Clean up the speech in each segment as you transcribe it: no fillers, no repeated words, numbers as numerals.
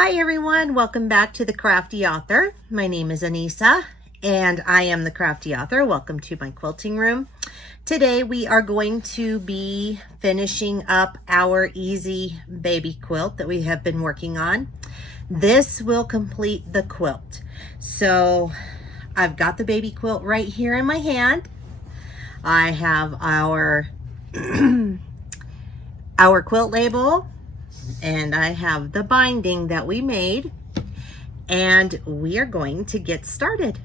Hi everyone, welcome back to the Crafty Author. My name is Anissa and I am the Crafty Author. Welcome to my quilting room. Today we are going to be finishing up our easy baby quilt that we have been working on. This will complete the quilt. So I've got the baby quilt right here in my hand. I have our our quilt label, and I have the binding that we made, and we are going to get started.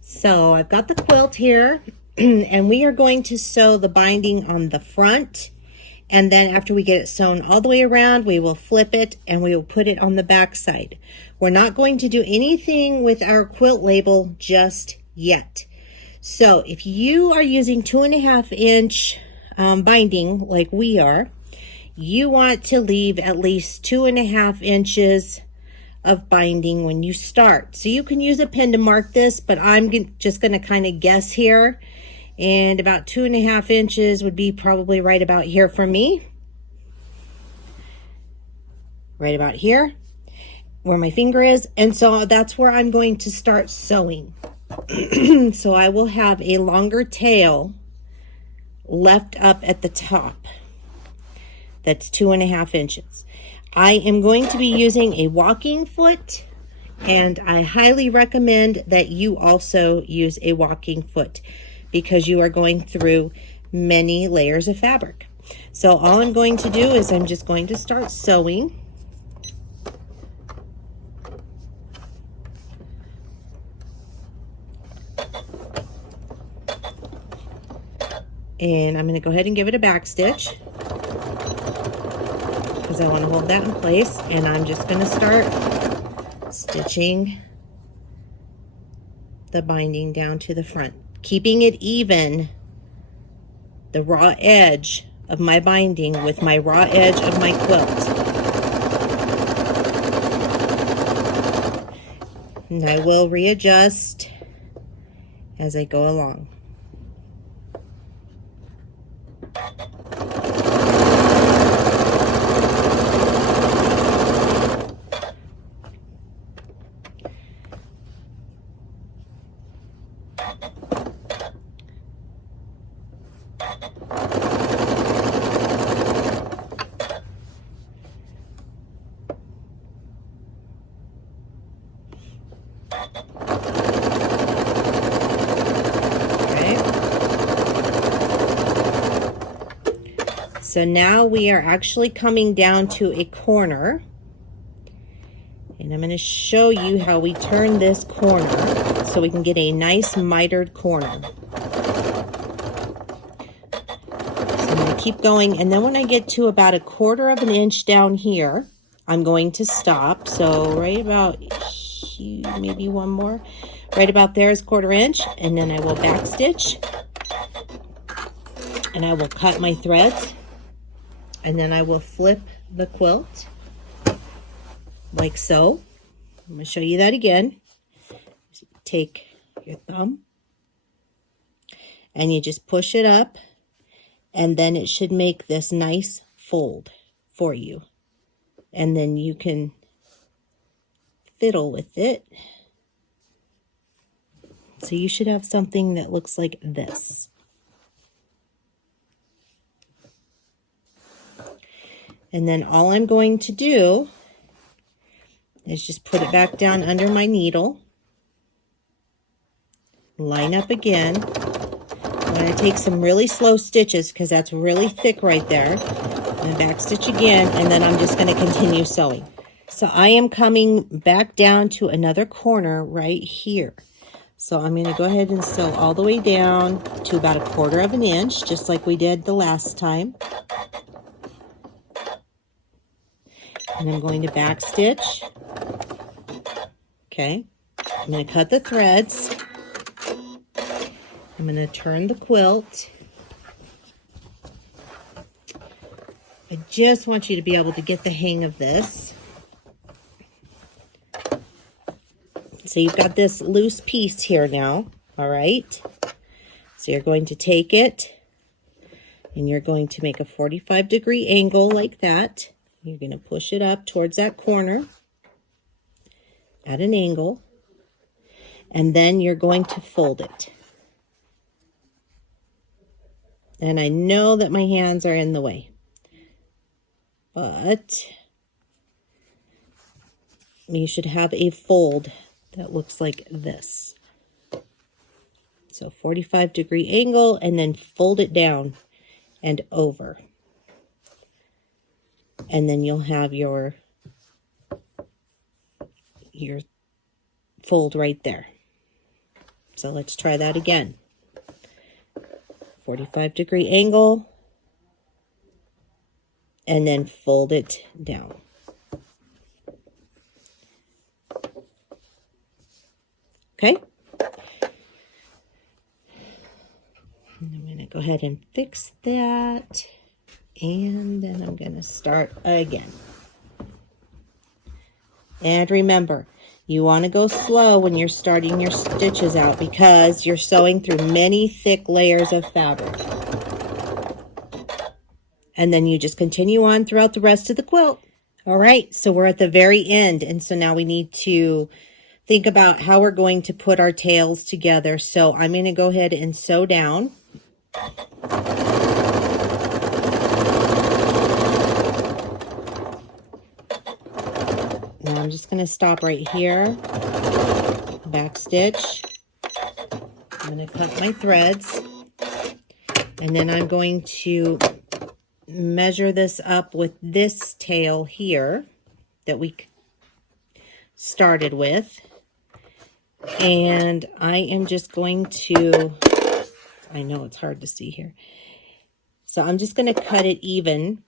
So I've got the quilt here and we are going to sew the binding on the front, and then after we get it sewn all the way around, we will flip it and we will put it on the back side. We're not going to do anything with our quilt label just yet. So if you are using 2.5 inch binding like we are, you want to leave at least 2.5 inches of binding when you start. So you can use a pen to mark this, but I'm just going to kind of guess here. And about 2.5 inches would be probably right about here for me. Right about here, where my finger is. And so that's where I'm going to start sewing. So I will have a longer tail left up at the top. That's 2.5 inches. I am going to be using a walking foot, and I highly recommend that you also use a walking foot because you are going through many layers of fabric. So all I'm going to do is I'm just going to start sewing. And I'm going to go ahead and give it a back stitch because I want to hold that in place. And I'm just going to start stitching the binding down to the front, keeping it even, the raw edge of my binding with my raw edge of my quilt. And I will readjust as I go along. So now we are actually coming down to a corner, and I'm going to show you how we turn this corner so we can get a nice mitered corner. So I'm going to keep going, and then when I get to about 1/4 inch down here, I'm going to stop. So right about here, maybe one more. Right about there is 1/4 inch, and then I will back stitch, and I will cut my threads. And then I will flip the quilt like so. I'm going to show you that again. Take your thumb and you just push it up, and then it should make this nice fold for you. And then you can fiddle with it. So you should have something that looks like this. And then all I'm going to do is just put it back down under my needle, line up again. I'm going to take some really slow stitches because that's really thick right there. And back stitch again, and then I'm just going to continue sewing. So I am coming back down to another corner right here. So I'm going to go ahead and sew all the way down to about 1/4 inch, just like we did the last time. And I'm going to back stitch. Okay, I'm going to cut the threads. I'm going to turn the quilt. I just want you to be able to get the hang of this. So you've got this loose piece here now, all right? So you're going to take it, And you're going to make a 45-degree angle like that. You're going to push it up towards that corner at an angle. And then you're going to fold it. And I know that my hands are in the way, but you should have a fold that looks like this. So 45-degree angle, and then fold it down and over. And then you'll have your fold right there. So let's try that again. 45-degree angle, and then fold it down. Okay? And I'm going to go ahead and fix that, and then I'm going to start again. And remember, you want to go slow when you're starting your stitches out because you're sewing through many thick layers of fabric. And then you just continue on throughout the rest of the quilt. All right, so we're at the very end, and so now we need to think about how we're going to put our tails together. So I'm going to go ahead and sew down. Now I'm just going to stop right here, back stitch. I'm going to cut my threads, and then I'm going to measure this up with this tail here that we started with. And I am just going to, I know it's hard to see here, so I'm just going to cut it even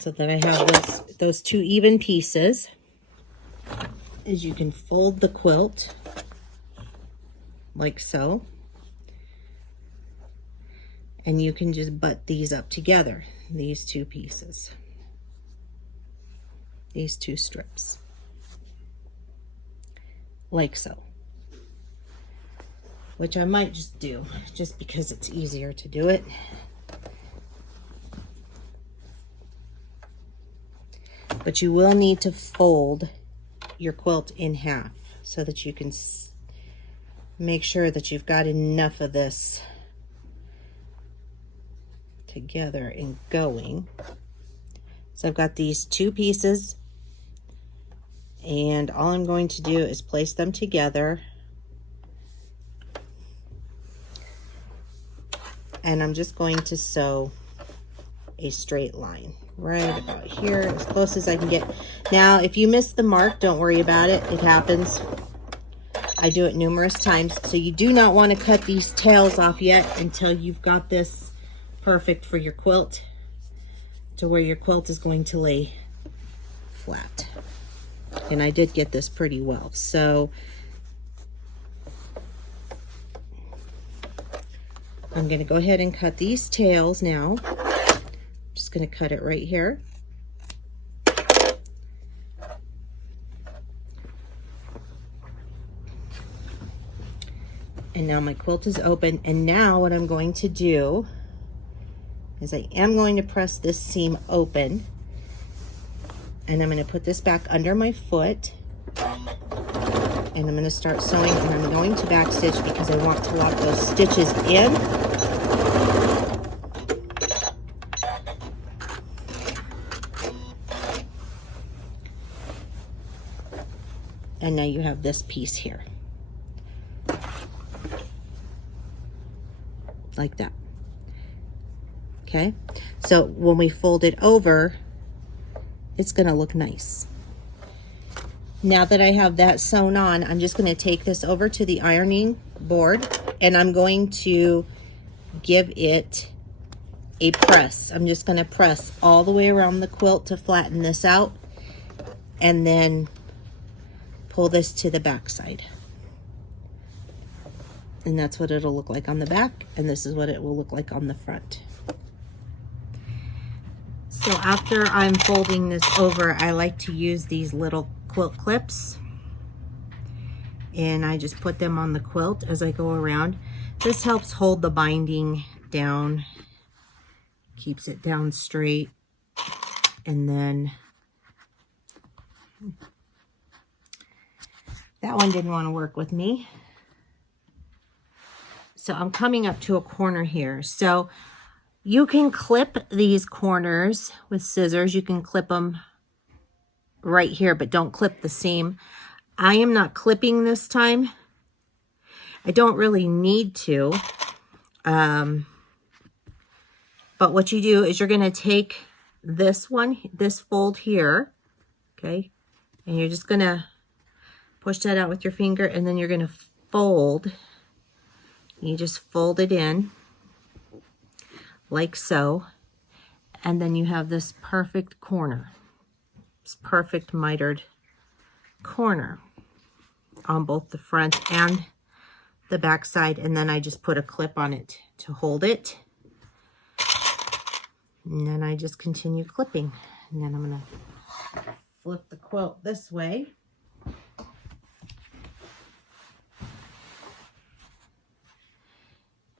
so that I have those two even pieces. As you can fold the quilt like so, and you can just butt these up together, these two pieces, these two strips, like so, which I might just do just because it's easier to do it. But you will need to fold your quilt in half so that you can make sure that you've got enough of this together and going. So I've got these two pieces, and all I'm going to do is place them together, and I'm just going to sew a straight line right about here, as close as I can get. Now, if you miss the mark, don't worry about it. It happens. I do it numerous times. So you do not want to cut these tails off yet until you've got this perfect for your quilt, to where your quilt is going to lay flat. And I did get this pretty well. So I'm going to go ahead and cut these tails now. Just going to cut it right here. And now my quilt is open, and now what I'm going to do is I am going to press this seam open, and I'm going to put this back under my foot, and I'm going to start sewing, and I'm going to back stitch because I want to lock those stitches in. And now you have this piece here, like that. Okay, so when we fold it over, it's going to look nice. Now that I have that sewn on, I'm just going to take this over to the ironing board, and I'm going to give it a press. I'm just going to press all the way around the quilt to flatten this out, and then pull this to the back side. And that's what it'll look like on the back, and this is what it will look like on the front. So after I'm folding this over, I like to use these little quilt clips, and I just put them on the quilt as I go around. This helps hold the binding down, keeps it down straight, and then that one didn't want to work with me. So I'm coming up to a corner here. So you can clip these corners with scissors. You can clip them right here, but don't clip the seam. I am not clipping this time. I don't really need to. But what you do is you're going to take this one, this fold here, okay, and you're just going to push that out with your finger, and then you're going to fold. You just fold it in like so, and then you have this perfect corner, this perfect mitered corner on both the front and the back side. And then I just put a clip on it to hold it, and then I just continue clipping. And then I'm going to flip the quilt this way.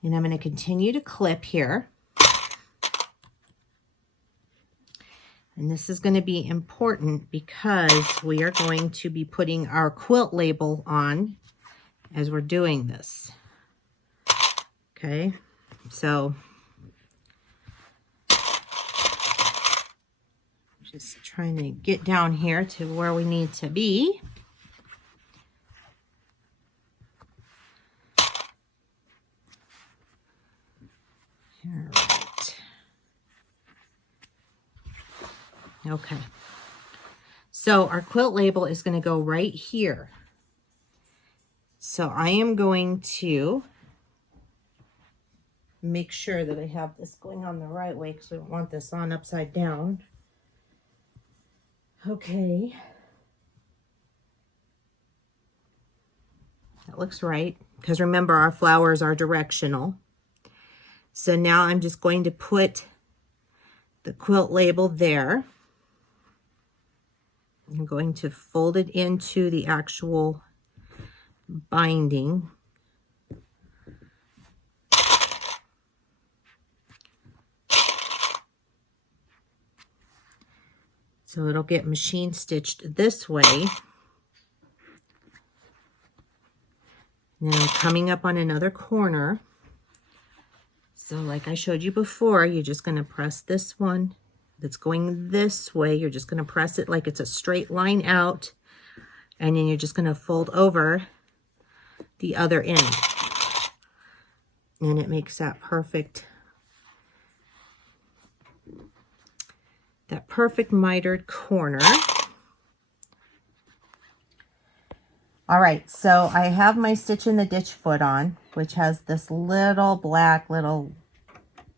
And I'm going to continue to clip here. And this is going to be important because we are going to be putting our quilt label on as we're doing this. Okay, so just trying to get down here to where we need to be. All right. Okay. So our quilt label is going to go right here. So I am going to make sure that I have this going on the right way because we don't want this on upside down. Okay. That looks right, because remember our flowers are directional. So now I'm just going to put the quilt label there. I'm going to fold it into the actual binding. So it'll get machine stitched this way. And then I'm coming up on another corner. So like I showed you before, you're just going to press this one that's going this way. You're just going to press it like it's a straight line out. And then you're just going to fold over the other end. And it makes that perfect mitered corner. All right, so I have my stitch in the ditch foot on, which has this little black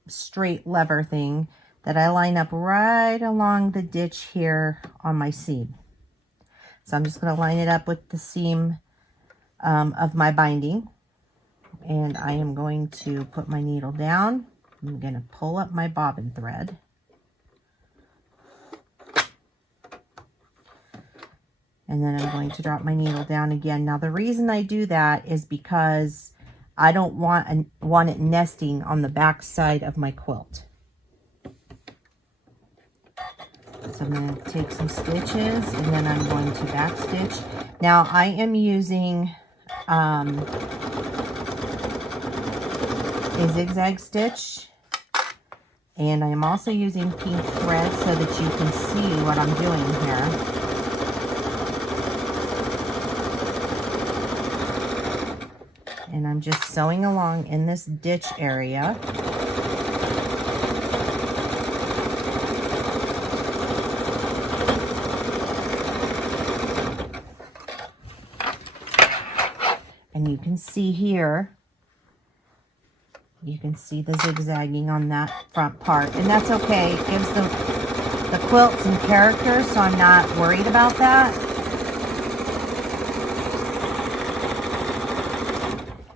straight lever thing that I line up right along the ditch here on my seam. So I'm just going to line it up with the seam of my binding, and I am going to put my needle down. I'm going to pull up my bobbin thread. And then I'm going to drop my needle down again. Now the reason I do that is because I don't want it nesting on the back side of my quilt. So I'm going to take some stitches and then I'm going to back stitch. Now I am using a zigzag stitch, and I am also using pink thread so that you can see what I'm doing here. And I'm just sewing along in this ditch area. And you can see here, you can see the zigzagging on that front part. And that's okay. It gives the quilt some character, so I'm not worried about that.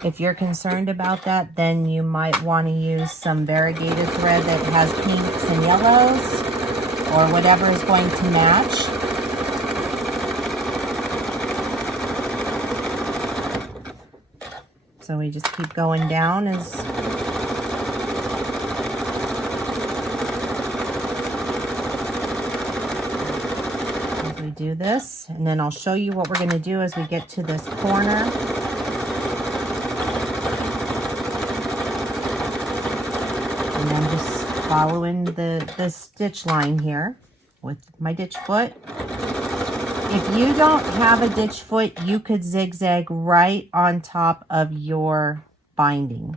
If you're concerned about that, then you might want to use some variegated thread that has pinks and yellows, or whatever is going to match. So we just keep going down as we do this. And then I'll show you what we're going to do as we get to this corner. And then just following the stitch line here with my ditch foot. If you don't have a ditch foot, you could zigzag right on top of your binding.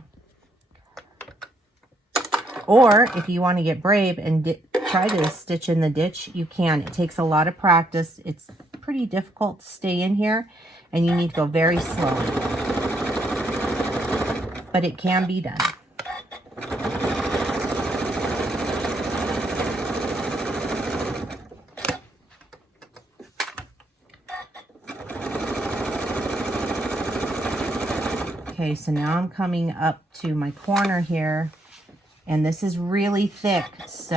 Or if you want to get brave and try to stitch in the ditch, you can. It takes a lot of practice. It's pretty difficult to stay in here, and you need to go very slowly. But it can be done. Okay, so now I'm coming up to my corner here, and this is really thick, so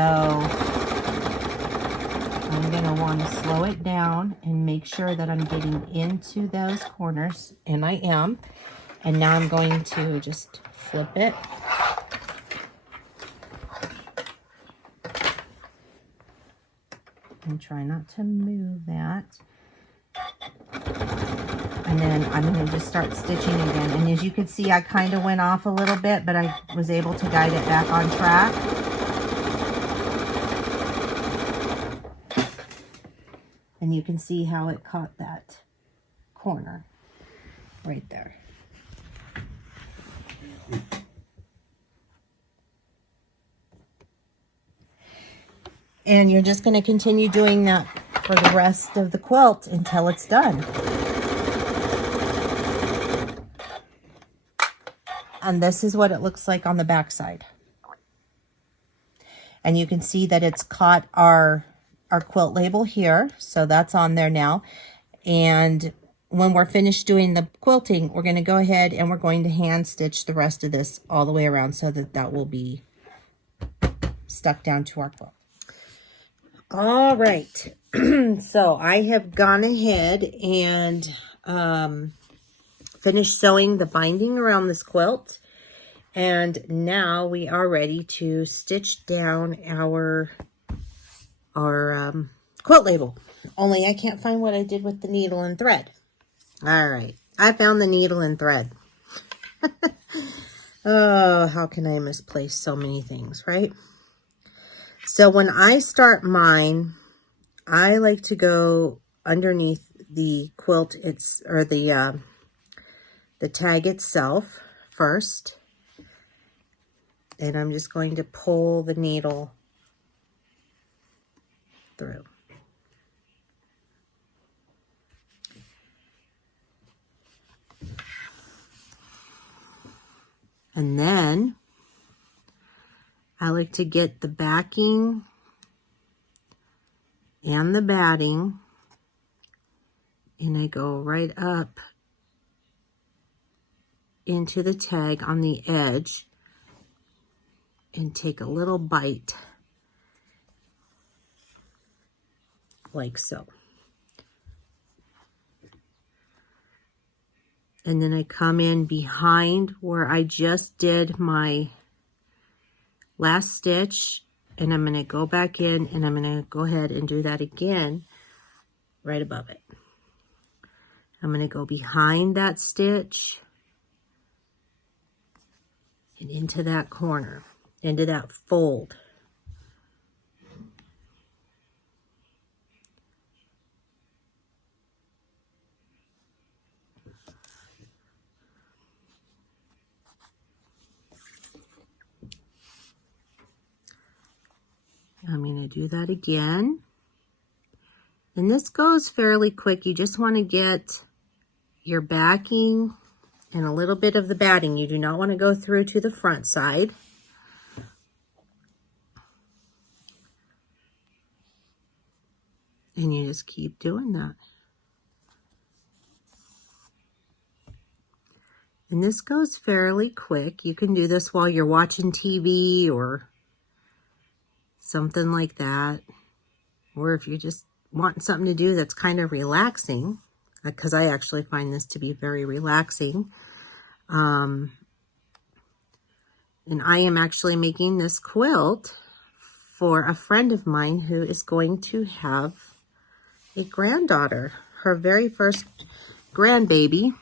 I'm going to want to slow it down and make sure that I'm getting into those corners, and I am. And now I'm going to just flip it. And try not to move that. And then I'm going to just start stitching again. And as you can see, I kind of went off a little bit, but I was able to guide it back on track. And you can see how it caught that corner right there. And you're just going to continue doing that for the rest of the quilt until it's done. And this is what it looks like on the back side. And you can see that it's caught our quilt label here. So that's on there now. And when we're finished doing the quilting, we're going to go ahead and we're going to hand stitch the rest of this all the way around so that that will be stuck down to our quilt. All right. So I have gone ahead and finished sewing the binding around this quilt. And now we are ready to stitch down our quilt label. Only I can't find what I did with the needle and thread. All right. I found the needle and thread. Oh, how can I misplace so many things, right? So when I start mine, I like to go underneath the quilt, the tag itself first. And I'm just going to pull the needle through. And then I like to get the backing and the batting, and I go right up into the tag on the edge and take a little bite like so. And then I come in behind where I just did my last stitch, and I'm going to go back in and I'm going to go ahead and do that again right above it. I'm going to go behind that stitch and into that corner, into that fold. I'm going to do that again. And this goes fairly quick. You just want to get your backing and a little bit of the batting. You do not want to go through to the front side. And you just keep doing that. And this goes fairly quick. You can do this while you're watching TV or something like that. Or if you just want something to do that's kind of relaxing, because I actually find this to be very relaxing. And I am actually making this quilt for a friend of mine who is going to have a granddaughter, her very first grandbaby.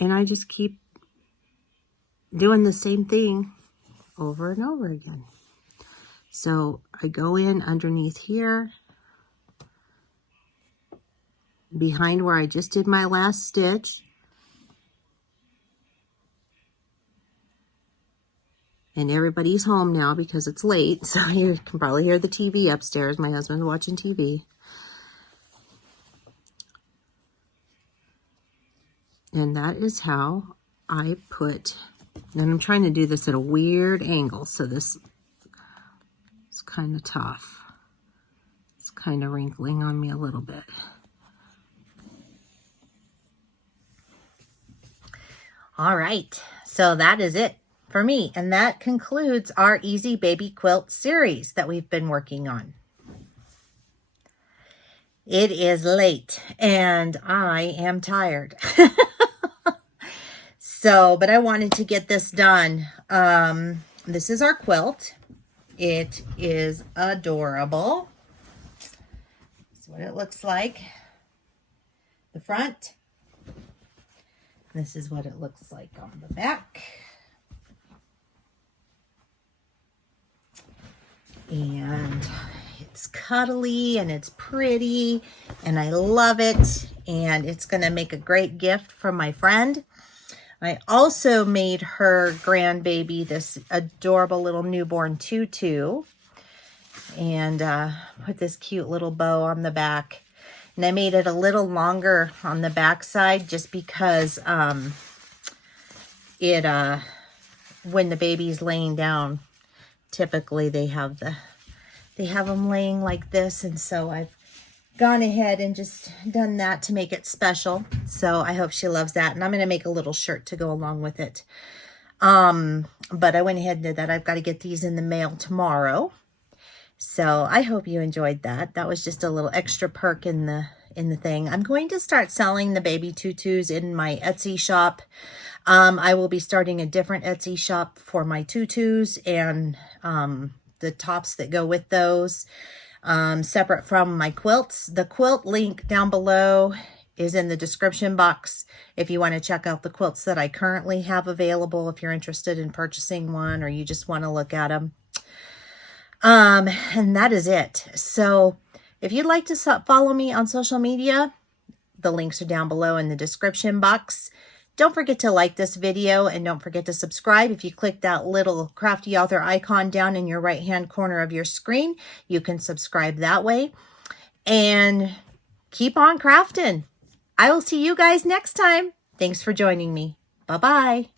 And I just keep doing the same thing over and over again. So I go in underneath here, behind where I just did my last stitch. And everybody's home now because it's late, so you can probably hear the TV upstairs. My husband's watching TV. And that is how I put, and I'm trying to do this at a weird angle, so this is kind of tough. It's kind of wrinkling on me a little bit. All right, so that is it for me, and that concludes our Easy Baby Quilt series that we've been working on. It is late, and I am tired. So, but I wanted to get this done. This is our quilt. It is adorable. That's what it looks like. The front. This is what it looks like on the back. And it's cuddly and it's pretty and I love it. And it's going to make a great gift from my friend. I also made her grandbaby this adorable little newborn tutu and put this cute little bow on the back. And I made it a little longer on the back side just because when the baby's laying down, typically they have them laying like this, and so I've gone ahead and just done that to make it special. So I hope she loves that. And I'm going to make a little shirt to go along with it. But I went ahead and did that. I've got to get these in the mail tomorrow. So I hope you enjoyed that. That was just a little extra perk in the thing. I'm going to start selling the baby tutus in my Etsy shop. I will be starting a different Etsy shop for my tutus and the tops that go with those. Separate from my quilts. The quilt link down below is in the description box if you want to check out the quilts that I currently have available, if you're interested in purchasing one or you just want to look at them. And that is it. So if you'd like to follow me on social media, the links are down below in the description box. Don't forget to like this video and don't forget to subscribe. If you click that little Crafty Author icon down in your right-hand corner of your screen, you can subscribe that way. And keep on crafting. I will see you guys next time. Thanks for joining me. Bye-bye.